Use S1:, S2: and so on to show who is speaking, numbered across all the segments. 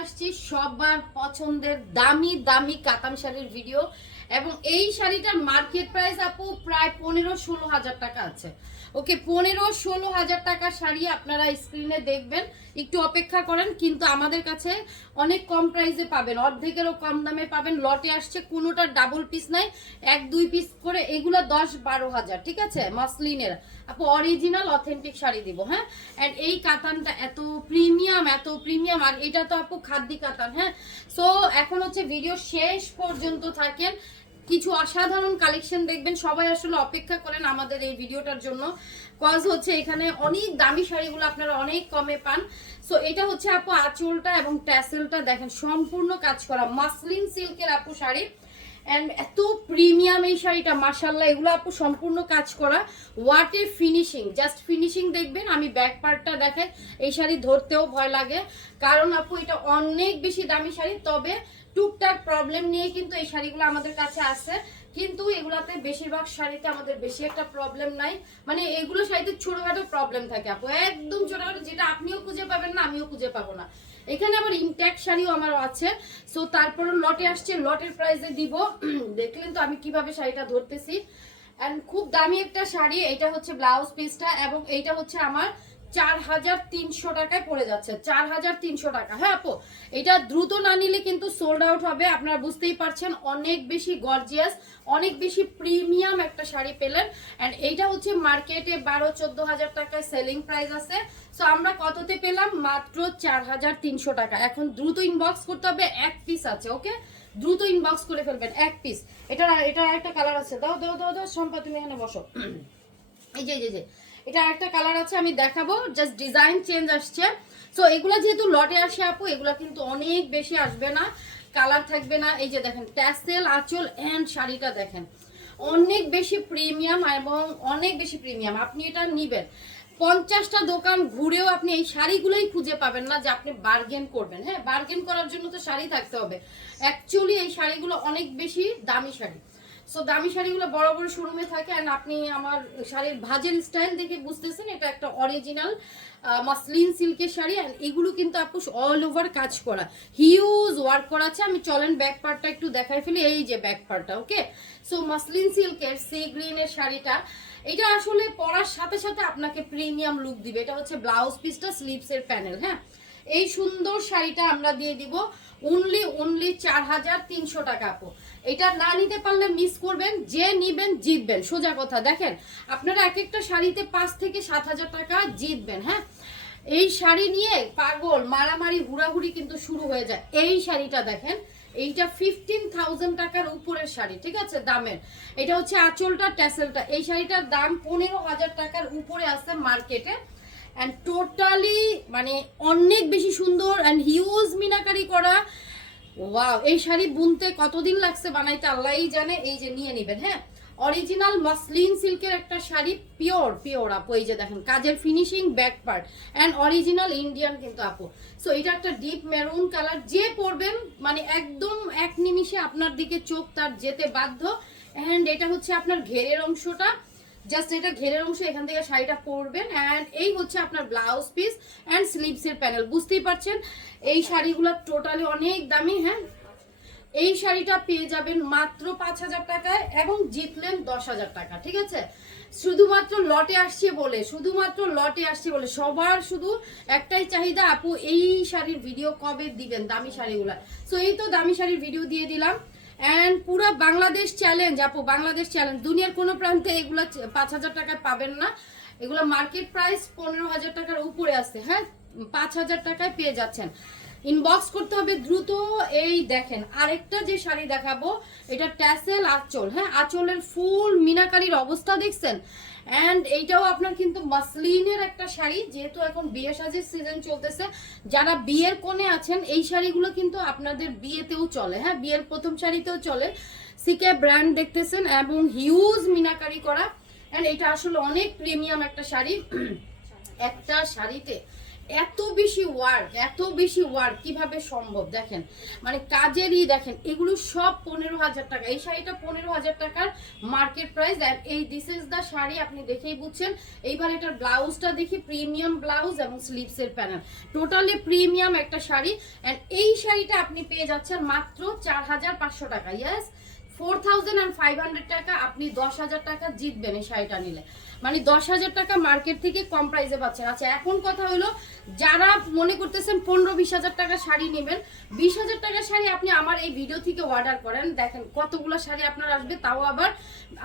S1: আসছি সবার পছন্দের দামি দামি কাতাম শাড়ির ভিডিও এবং এই শাড়িটার মার্কেট প্রাইস আপু প্রায় পনেরো ষোলো হাজার টাকা আছে। ওকে, পনেরো, ষোলো হাজার টাকার শাড়ি আপনারা স্ক্রিনে দেখবেন। একটু অপেক্ষা করেন, কিন্তু আমাদের কাছে অনেক কম প্রাইসে পাবেন। অর্ধেকেরও কম দামে পাবেন। লটে আসছে কোনোটার ডাবল পিস নাই, এক, দুই পিস করে, এগুলো দশ, বারো হাজার, ঠিক আছে? মাসলিনের। আপু অরিজিনাল অথেন্টিক শাড়ি দিব হ্যাঁ? অ্যান্ড এই কাতানটা এত প্রিমিয়াম এত প্রিমিয়াম আর এটা তো আপু খাদ্যি কাতান হ্যাঁ? সো এখন হচ্ছে ভিডিও শেষ পর্যন্ত থাকেন। কিছু অসাধারণ কালেকশন দেখবেন। সবাই আসলে অপেক্ষা করেন আমাদের এই ভিডিওটার জন্য। কজ হচ্ছে এখানে অনেক দামি শাড়িগুলো আপনারা অনেক কমে পান। সো এটা হচ্ছে আপু আঁচলটা এবং ট্যাসেলটা দেখেন, সম্পূর্ণ কাজ করা। মাসলিন সিল্কের আপু শাড়ি। অ্যান্ড এত প্রিমিয়াম এই শাড়িটা মার্শাল্লাহ এগুলো আপু সম্পূর্ণ কাজ করা। ওয়াটে ফিনিশিং জাস্ট ফিনিশিং দেখবেন, আমি ব্যাক পার্টটা দেখাই। এই শাড়ি ধরতেও ভয় লাগে। কারণ আপু, এটা অনেক বেশি দামি শাড়ি। তবে টুকটাক প্রবলেম নিয়ে কিন্তু এই শাড়িগুলো আমাদের কাছে আছে। কিন্তু এগুলাতে বেশিরভাগ শাড়িতে আমাদের বেশি একটা প্রবলেম নাই। মানে এগুলো শাড়িতে ছোটখাটো প্রবলেম থাকে আপু। একদম ছোটখাটো যেটা আপনিও খুঁজে পাবেন না, আমিও খুঁজে পাবো না। এখানে আবার ইনট্যাক্ট শাড়িও আমার আছে। সো তারপরে লটে আসছে, লটের প্রাইসে দিব। দেখলেন তো আমি কীভাবে শাড়িটা ধরতেছি। অ্যান্ড খুব দামি একটা শাড়ি, এটা হচ্ছে ব্লাউজ পিসটা এবং এইটা হচ্ছে আমার চার হাজার তিনশো টাকায় পড়ে যাচ্ছে চার হাজার তিনশো টাকা। হ্যাঁ আপু এটা দ্রুত না নিলে কিন্তু সোল্ড আউট হবে আপনারা বুঝতেই পারছেন অনেক বেশি গর্জিয়াস অনেক বেশি প্রিমিয়াম একটা শাড়ি পেলেন। অ্যান্ড এইটা হচ্ছে মার্কেটে বারো চোদ্দ হাজার টাকায় সেলিং প্রাইস আছে। সো আমরা কততে পেলাম? মাত্র চার হাজার তিনশো টাকা। এখন দ্রুত ইনবক্স করতে হবে এক পিস আছে ওকে দ্রুত ইনবক্স করে ফেলবেন এক পিস এটা এটা একটা কালার আছে। দাও দাও দাও দাও সম্পা এখানে বসো। এই যে, যে। এটা একটা কালার আছে, আমি দেখাবো। জাস্ট ডিজাইন চেঞ্জ আসছে। সো এগুলা যেহেতু লটে আসে আপু, এগুলা কিন্তু অনেক বেশি আসবে না। কালার থাকবে না। এই যে দেখেন ট্যাসেল আঁচল অ্যান্ড শাড়িটা দেখেন। অনেক বেশি প্রিমিয়াম এবং অনেক বেশি প্রিমিয়াম আপনি এটা নিবেন। পঞ্চাশটা দোকান ঘুরেও আপনি এই শাড়িগুলোই খুঁজে পাবেন না যে আপনি বার্গেন করবেন। হ্যাঁ বার্গেন করার জন্য তো শাড়ি থাকতে হবে। অ্যাকচুয়ালি এই শাড়িগুলো অনেক বেশি দামি শাড়ি। সো দামি শাড়িগুলো বড় বড় শোরুমে থাকে অ্যান্ড আপনি আমার শাড়ির ভাজের স্টাইল দেখে বুঝতেছেন, এটা একটা অরিজিনাল মাসলিন সিল্কের শাড়ি অ্যান্ড এগুলো কিন্তু আপু অল ওভার কাজ করা। হিউজ ওয়ার্ক করা আছে, আমি চলেন ব্যাক পার্টটা একটু দেখাই ফেলি, এই যে ব্যাক পার্টটা ওকে সো মাসলিন সিল্কের, সি গ্রিনের শাড়িটা, এটা আসলে পরার সাথে সাথে আপনাকে প্রিমিয়াম লুক দিবে। এটা হচ্ছে ব্লাউজ পিসটা স্লিপসের প্যানেল হ্যাঁ? এই সুন্দর শাড়িটা আমরা দিয়ে দিব অনলি অনলি চার হাজার তিনশো টাকা আপু। এটা না নিতে পারলে মিস করবেন, যে নিবেন জিতবেন। সোজা কথা, দেখেন, আপনারা এক একটা শাড়িতে পাঁচ থেকে সাত হাজার টাকা জিতবেন হ্যাঁ? এই শাড়ি নিয়ে পাগল, মারামারি, হুড়াহুড়ি কিন্তু শুরু হয়ে যায়। এই শাড়িটা দেখেন, এইটা ফিফটিন থাউজেন্ড টাকার উপরের শাড়ি, ঠিক আছে, দামের। এটা হচ্ছে আঁচলটা, ট্যাসেলটা। এই শাড়িটার দাম পনেরো হাজার টাকার উপরে আছে মার্কেটে। অ্যান্ড টোটালি মানে অনেক বেশি সুন্দর অ্যান্ড হিউজ মিনাকারি করা। ওয়াও এই শাড়ি বুনতে কতদিন লাগছে বানাইতে আল্লাহই জানে, এই যে নিয়ে নেবেন হ্যাঁ? অরিজিনাল মাসলিন সিল্কের একটা শাড়ি পিওর পিওর আপু, এই যে দেখেন, কাজের finishing back part and original Indian কিন্তু আপু। সো এটা একটা ডিপ মেরুন কালার যে পরবেন মানে একদম এক নিমিষে আপনার দিকে চোখ তার যেতে বাধ্য। অ্যান্ড এটা হচ্ছে আপনার ঘেরের অংশটা। জাস্ট এটা ঘেরের অংশ, এখান থেকে শাড়িটা পরবেন। অ্যান্ড এই হচ্ছে আপনার ব্লাউজ পিস অ্যান্ড স্লিভসের প্যানেল বুঝতেই পারছেন? এই শাড়িগুলো টোটালি অনেক দামি হ্যাঁ? এই শাড়িটা পেয়ে যাবেন মাত্র পাঁচ হাজার টাকায় এবং জিতলেন দশ হাজার টাকা, ঠিক আছে? শুধুমাত্র লটে আসছে বলে, শুধুমাত্র লটে আসছে বলে, সবার শুধু একটাই চাহিদা, আপু, এই শাড়ির ভিডিও কবে দিবেন দামি শাড়িগুলা? সো এই তো দামি শাড়ির ভিডিও দিয়ে দিলাম। অ্যান্ড পুরো বাংলাদেশ চ্যালেঞ্জ আপু, বাংলাদেশ চ্যালেঞ্জ দুনিয়ার কোনো প্রান্তে এগুলো পাঁচ হাজার টাকায় পাবেন না। এগুলো মার্কেট প্রাইস পনেরো হাজার টাকার উপরে আছে হ্যাঁ? পাঁচ হাজার টাকায় পেয়ে যাচ্ছেন। ইনবক্স করতে হবে দ্রুত। এই দেখেন, আরেকটা যে শাড়ি দেখাবো, এটা ট্যাসেল আঁচল। হ্যাঁ আঁচলের ফুল মিনাকারির অবস্থা দেখছেন? অ্যান্ড এইটাও আপনার কিন্তু মাসলিনের একটা শাড়ি, যেহেতু এখন বিয়ে সাজের সিজন চলতেছে। যারা বিয়ের কোণে আছেন, এই শাড়িগুলো কিন্তু আপনাদের বিয়েতেও চলে। হ্যাঁ বিয়ের প্রথম শাড়িতেও চলে। সিকে ব্র্যান্ড দেখতেছেন এবং হিউজ মিনাকারি করা। অ্যান্ড এটা আসলে অনেক প্রিমিয়াম একটা শাড়ি। একটা শাড়িতে এত বেশি ওয়ার্ক এত বেশি ওয়ার্ক কীভাবে সম্ভব? দেখেন মানে কাজেরই দেখেন, এগুলো সব পনেরো হাজার টাকা। এই শাড়িটা পনেরো হাজার টাকার মার্কেট প্রাইস এই দিস ইজ দ্য শাড়ি আপনি দেখেই বুঝছেন। এইবার এটার ব্লাউজটা দেখি প্রিমিয়াম ব্লাউজ এবং স্লিভসের প্যানেল টোটালি প্রিমিয়াম একটা শাড়ি অ্যান্ড এই শাড়িটা আপনি পেয়ে যাচ্ছেন মাত্র চার হাজার পাঁচশো টাকা। Yes four thousand and five hundred টাকা, আপনি দশ হাজার টাকা জিতবেন এই শাড়িটা নিলে। মানে দশ হাজার টাকা মার্কেট থেকে কম প্রাইসে পাচ্ছেন। আচ্ছা এখন কথা হলো, যারা মনে করতেছেন পনেরো বিশ হাজার টাকা শাড়ি নেবেন, বিশ হাজার টাকা শাড়ি আপনি আমার এই ভিডিও থেকে অর্ডার করেন। দেখেন কতগুলো শাড়ি আপনার আসবে, তাও আবার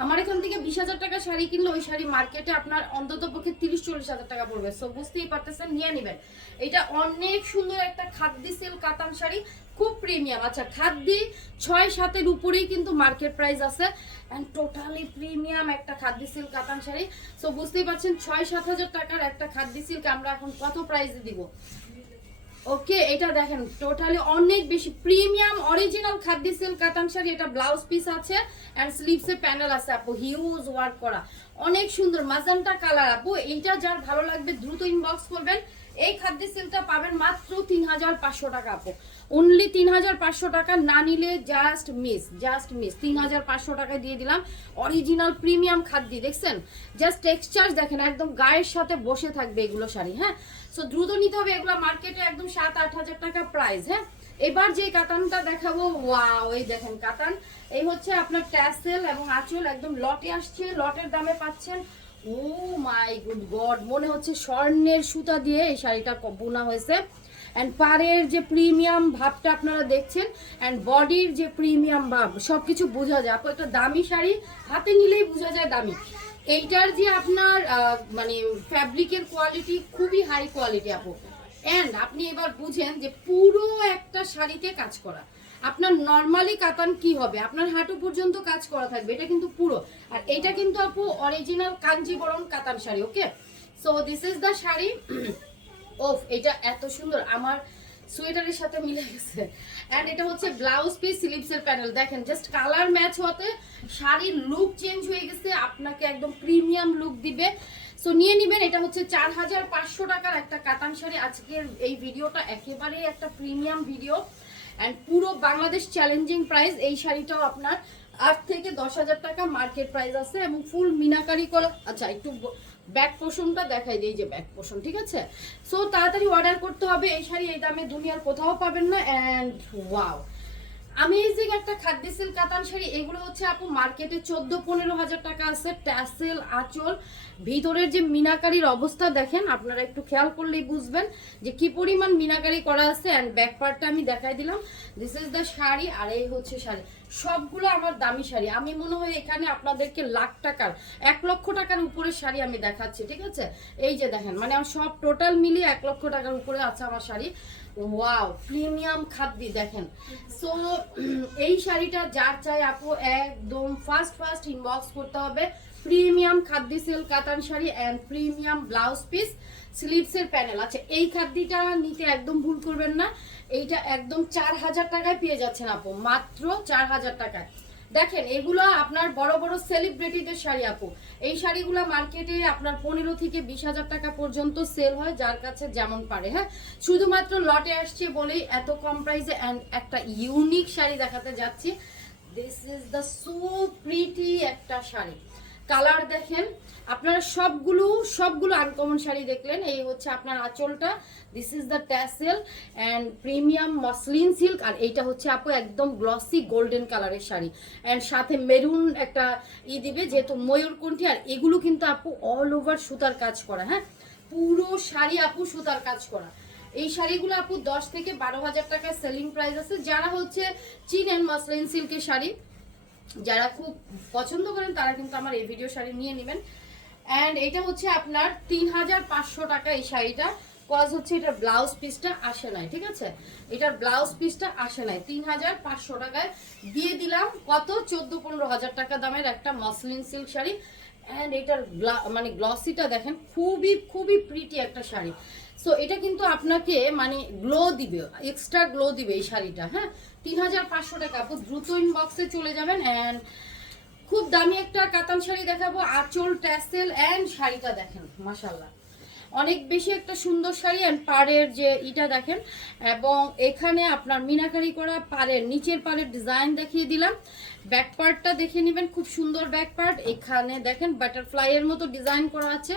S1: আমার এখান থেকে বিশ হাজার টাকা শাড়ি কিনলে ওই শাড়ি মার্কেটে আপনার অন্তত পক্ষে তিরিশ চল্লিশ হাজার টাকা পড়বে। সো বুঝতেই পারতেছেন, নিয়ে নেবেন। এটা অনেক সুন্দর একটা খাদ্যি সিল কাতান শাড়ি। খুব প্রিমিয়াম। আচ্ছা খাদ্যি ছয় সাতের উপরেই কিন্তু মার্কেট প্রাইস আছে। অ্যান্ড টোটালি প্রিমিয়াম একটা খাদ্যি সিল্ক কাতান শাড়ি। সো বুঝতেই পারছেন, ছয় সাত হাজার টাকার একটা খাদ্যি সিল্ক আমরা এখন কত প্রাইসে দিব? ওকে, এটা দেখেন টোটালি অনেক বেশি প্রিমিয়াম অরিজিনাল খাদ্যি সিল্ক কাতান শাড়ি। এটা ব্লাউজ পিস আছে এন্ড স্লিভসে প্যানেল আছে আপু হিউজ ওয়ার্ক করা। অনেক সুন্দর মাজান্টা কালার আপু, এইটা যার ভালো লাগবে দ্রুত ইনবক্স করবেন। এই খাদ্য সিল্কটা পাবেন মাত্র তিন হাজার পাঁচশো টাকা, আপু। অনলি তিন হাজার পাঁচশো টাকা না নিলে জাস্ট মিস জাস্ট মিস তিন হাজার পাঁচশো টাকা দিয়ে দিলাম অরিজিনাল প্রিমিয়াম খাদ্য, দেখছেন? জাস্ট টেক্সচার দেখেন, একদম গায়ের সাথে বসে থাকবে এগুলো শাড়ি হ্যাঁ? সো দ্রুত নিতে হবে এগুলো মার্কেটে একদম সাত আট হাজার টাকা প্রাইস হ্যাঁ? এবার যে কাতানটা দেখাবো ওয়াও এই দেখেন কাতান। এই হচ্ছে আপনার ট্যাসেল এবং আঁচল, একদম লটে আসছে, লটের দামে পাচ্ছেন ও মাই গুড গড, মনে হচ্ছে স্বর্ণের সুতা দিয়ে এই শাড়িটা বোনা হয়েছে। অ্যান্ড পাড়ের যে প্রিমিয়াম ভাবটা আপনারা দেখছেন অ্যান্ড বডির যে প্রিমিয়াম ভাব সব কিছু বোঝা যায়। আপু, একটা দামি শাড়ি হাতে নিলেই বোঝা যায় দামি। এইটার যে আপনার মানে ফ্যাব্রিকের কোয়ালিটি খুবই হাই কোয়ালিটি, আপু। অ্যান্ড আপনি এবার বুঝেন যে পুরো একটা শাড়িতে কাজ করা। আপনার নর্মালি কাতান কি হবে? আপনার হাঁটু পর্যন্ত কাজ করা থাকবে, এটা কিন্তু পুরো। আর এটা কিন্তু আপু অরিজিনাল কাঞ্জিবরম কাতান sari okay so this is the sari. ওফ, এটা এত সুন্দর। আমার সোয়েটারের সাথে মিলে গেছে। অ্যান্ড এটা হচ্ছে ব্লাউজ পিস স্লিপসের প্যানেল দেখেন জাস্ট কালার ম্যাচ হতে শাড়ির লুক চেঞ্জ হয়ে গেছে, আপনাকে একদম প্রিমিয়াম লুক দিবে। সো নিয়ে নেবেন, এটা হচ্ছে চার হাজার পাঁচশো টাকার একটা কাতান শাড়ি। আজকের এই ভিডিওটা একেবারেই একটা প্রিমিয়াম ভিডিও অ্যান্ড পুরো বাংলাদেশ চ্যালেঞ্জিং প্রাইস এই শাড়িটাও আপনার আট থেকে দশ হাজার টাকা মার্কেট প্রাইস আছে এবং ফুল মিনাকারি করা আচ্ছা একটু ব্যাক পোষণটা দেখাই দিই যে ব্যাক পোষণ ঠিক আছে? সো তাড়াতাড়ি অর্ডার করতে হবে, এই শাড়ি এই দামে দুনিয়ার কোথাও পাবেন না অ্যান্ড ওয়াও আমেজিং একটা খাদ্য সিল্ক কাতান শাড়ি, এগুলো হচ্ছে আপু মার্কেটে চোদ্দ, পনেরো হাজার টাকা আছে, ট্যাসেল, আঁচল। ভিতরের যে মিনাকারির অবস্থা দেখেন, আপনারা একটু খেয়াল করলেই বুঝবেন যে কি পরিমাণ মিনাকারি করা আছে অ্যান্ড ব্যাক আমি দেখাই দিলাম। দিস ইজ দ্য শাড়ি, আর এই হচ্ছে শাড়ি। সবগুলো আমার দামি শাড়ি। আমি মনে হয় এখানে আপনাদেরকে লাখ টাকার, এক লক্ষ টাকার উপরে শাড়ি আমি দেখাচ্ছি, ঠিক আছে? এই যে দেখেন মানে আমার সব টোটাল মিলিয়ে এক লক্ষ টাকার উপরে আছে আমার শাড়ি। ওয়াও প্রিমিয়াম খাদ্যি, দেখেন। সো এই শাড়িটা যার চাই আপু, একদম ফার্স্ট ফার্স্ট ইনবক্স করতে হবে। প্রিমিয়াম খাদ্যি সিল্ক কাতান sari and premium blouse piece স্লিভসের panel আচ্ছা এই খাদ্যিটা নিতে একদম ভুল করবেন না। এইটা একদম চার হাজার টাকায় পেয়ে যাচ্ছেন আপু, মাত্র চার হাজার টাকায়। দেখেন, এগুলো আপনার বড় বড় সেলিব্রিটিদের শাড়ি আপু। এই শাড়িগুলো মার্কেটে আপনার পনেরো থেকে বিশ হাজার টাকা পর্যন্ত সেল হয়, যার কাছে যেমন পারে হ্যাঁ? শুধুমাত্র লটে আসছে বলেই এত কম প্রাইসে একটা ইউনিক শাড়ি দেখাতে যাচ্ছি। This is the so pretty একটা শাড়ি। কালার দেখেন। আপনারা সবগুলো সবগুলো আনকমন শাড়ি দেখলেন। এই হচ্ছে আপনার আঁচলটা। This is the tassel and premium muslin silk আর এইটা হচ্ছে আপু একদম গ্লসি গোল্ডেন কালারের শাড়ি। অ্যান্ড সাথে মেরুন একটা ই দিবে, যেহেতু ময়ূরকণ্ঠী। আর এগুলো কিন্তু আপু অল ওভার সুতার কাজ করা হ্যাঁ? পুরো শাড়ি আপু সুতার কাজ করা। এই শাড়িগুলো আপু দশ থেকে বারো হাজার টাকা সেলিং প্রাইস আছে। যারা হচ্ছে চিন অ্যান্ড মসলিন সিল্কের শাড়ি যারা খুব পছন্দ করেন, তারা কিন্তু আমার এই ভিডিও শাড়ি নিয়ে নেবেন। অ্যান্ড এটা হচ্ছে আপনার তিন হাজার পাঁচশো টাকা এই শাড়িটা। কজ হচ্ছে এটার ব্লাউজ পিসটা আসে নাই, ঠিক আছে? এটার ব্লাউজ পিসটা আসে নাই। তিন হাজার পাঁচশো টাকায় দিয়ে দিলাম কত? চোদ্দ পনেরো হাজার টাকা দামের একটা মসলিন সিল্ক শাড়ি। অ্যান্ড এটার মানে গ্লসিটা দেখেন, খুবই খুবই প্রিটি একটা শাড়ি। সো এটা কিন্তু আপনাকে মানে গ্লো দিবে এক্সট্রা গ্লো দিবে এই শাড়িটা হ্যাঁ? তিন হাজার পাঁচশো টাকা। আপু, দ্রুত ইনবক্সে চলে যাবেন অ্যান্ড খুব দামি একটা কাতান শাড়ি দেখাবো, আঁচল ট্যাসেল অ্যান্ড শাড়িটা দেখেন মাসাল্লাহ অনেক বেশি একটা সুন্দর শাড়ি অ্যান্ড পাড়ের যে ইটা দেখেন, এবং এখানে আপনার মিনাকারি করা পাড়ের নিচের পাড়ের ডিজাইন দেখিয়ে দিলাম। ব্যাক পার্টটা দেখে নেবেন, খুব সুন্দর ব্যাক পার্ট এখানে দেখেন বাটারফ্লাই এর মতো ডিজাইন করা আছে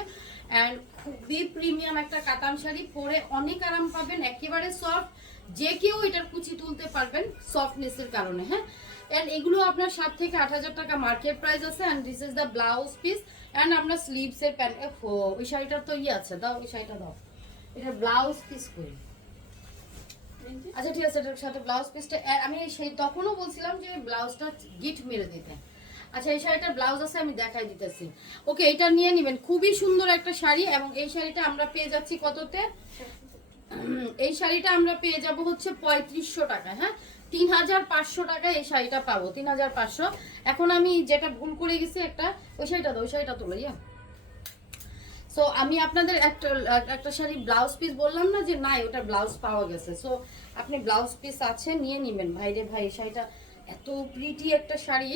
S1: অ্যান্ড খুবই প্রিমিয়াম একটা কাতান শাড়ি। পরে অনেক আরাম পাবেন, একেবারে সফট যে কেউ এটার কুচি তুলতে পারবেন সফটনেসের কারণে হ্যাঁ? অ্যান্ড এগুলো আপনার সাত থেকে আট হাজার টাকা মার্কেট প্রাইস আছে and this is the blouse piece and আপনার স্লিভসের প্যান্ট ওই শাড়িটার তো ইয়ে আছে দাও ওই শাড়িটা দাও। এটা ব্লাউজ পিস করি। আচ্ছা ঠিক আছে এটার সাথে ব্লাউজ পিসটা আমি সেই তখনও বলছিলাম যে ব্লাউজটা গিট মেরে দিতে। আচ্ছা এই শাড়িটার ব্লাউজ আছে আমি দেখাই দিতেছি। ওকে এটা নিয়ে নেবেন। খুবই সুন্দর একটা শাড়ি এবং এই শাড়িটা আমরা পেয়ে যাচ্ছি কততে? এই শাড়িটা আমরা পেয়ে যাব হচ্ছে পঁয়ত্রিশশো টাকা হ্যাঁ? তিন হাজার পাঁচশো টাকায় এই শাড়িটা পাবো তিন হাজার পাঁচশো। এখন আমি যেটা ভুল করে গেছি একটা, ওই শাড়িটা ওই শাড়িটা সো আমি আপনাদের একটা একটা শাড়ি ব্লাউজ পিস বললাম না যে নাই, ওটা ব্লাউজ পাওয়া গেছে। সো আপনি ব্লাউজ পিস আছে, নিয়ে নেবেন। ভাই রে ভাই শাড়িটা এত প্রিটি একটা শাড়ি।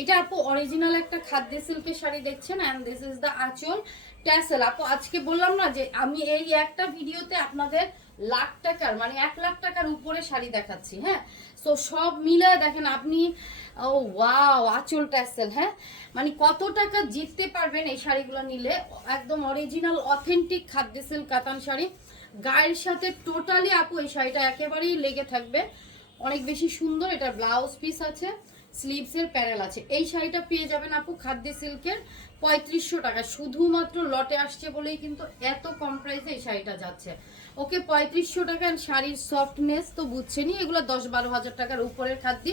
S1: এটা আপু অরিজিনাল একটা খাদ্য সিল্কের শাড়ি দেখছেন? অ্যান্ড দিস ইজ দ্য আঁচল ট্যাসেল আপু, আজকে বললাম না যে আমি এই একটা ভিডিওতে আপনাদের লাখ টাকার মানে এক লাখ টাকার উপরে শাড়ি দেখাচ্ছি হ্যাঁ? সো সব মিলে দেখেন আপনি, ও ওয়াও আঁচল ট্যাসেল হ্যাঁ? মানে কত টাকা জিততে পারবেন এই শাড়িগুলো নিলে? একদম অরিজিনাল অথেন্টিক খাদ্য সিল্ক কাতান শাড়ি। গায়ের সাথে টোটালি আপু এই শাড়িটা একেবারেই লেগে থাকবে। অনেক বেশি সুন্দর, এটা ব্লাউজ পিস আছে স্লিভসের প্যানেল আছে। এই শাড়িটা পেয়ে যাবেন আপু খাদ্য সিল্কের পঁয়ত্রিশশো টাকা। শুধুমাত্র লটে আসছে বলেই কিন্তু এত কম প্রাইসে এই শাড়িটা যাচ্ছে। ওকে পঁয়ত্রিশশো টাকা and শাড়ির সফটনেস তো বুঝছেনই, এগুলো দশ বারো হাজার টাকার উপরের খাদ্য।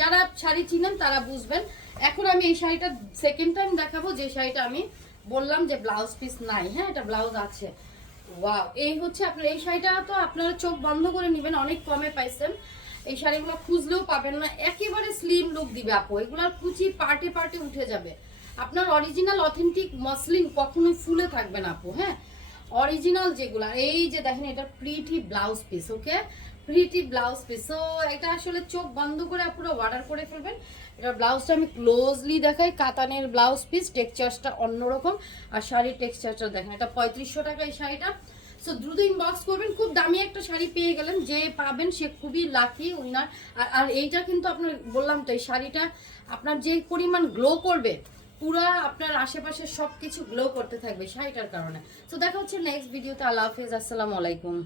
S1: যারা শাড়ি চিনেন তারা বুঝবেন। এখন আমি এই শাড়িটা সেকেন্ড টাইম দেখাবো, যে শাড়িটা আমি বললাম যে ব্লাউজ পিস নাই হ্যাঁ এটা ব্লাউজ আছে। ওয়াও এই হচ্ছে আপনার, এই শাড়িটা তো আপনারা চোখ বন্ধ করে নেবেন, অনেক কমে পাইছেন। এই শাড়িগুলো খুঁজলেও পাবেন না। একেবারে স্লিম লুক দিবে আপু, এগুলোর কুচি পার্টে পার্টে উঠে যাবে। আপনার অরিজিনাল অথেন্টিক মসলিন কখনোই ফুলে থাকবে না আপু হ্যাঁ? অরিজিনাল যেগুলো, এই যে দেখেন এটা pretty blouse piece okay pretty blouse piece so এটা আসলে চোখ বন্ধ করে পুরো অর্ডার করে ফেলবেন। এটা ব্লাউজটা আমি ক্লোজলি দেখাই, কাতানের ব্লাউজ পিস টেক্সচারটা অন্যরকম। আর শাড়ির টেক্সচারটা দেখেন, এটা পঁয়ত্রিশশো টাকা এই শাড়িটা। সো দ্রুত ইনবক্স করবেন, খুব দামি একটা শাড়ি পেয়ে গেলেন, যে পাবেন সে খুবই লাকি উনার আর এইটা কিন্তু আপনার বললাম তো, এই শাড়িটা আপনার যে পরিমাণ গ্লো করবে পুরা আপনার আশেপাশে সব কিছু গ্লো করতে থাকবে শাড়িটার কারণে। তো দেখা হচ্ছে নেক্সট ভিডিওতে আল্লাহ হাফিজ, আসসালামু আলাইকুম।